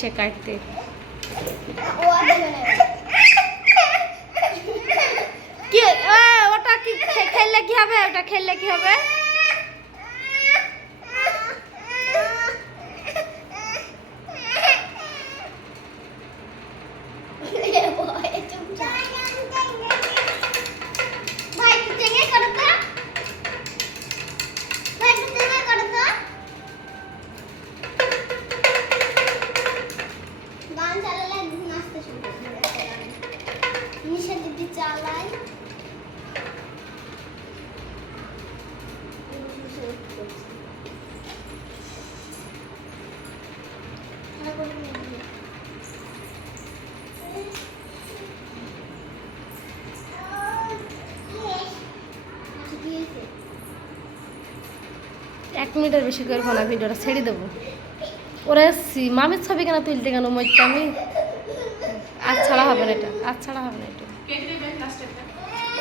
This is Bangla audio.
সে কাটতে। কি ওটা কি খেললে কি হবে? ওটা খেললে কি হবে? এক মিনিটের বেশি করবো না, ভিডিওটা ছেড়ে দেবো। ওরে মামির ছবি কেন তুলতে কেন মরতে আমি? আজ ছাড়া হবে না এটা, আজ ছাড়া হবে না এটা।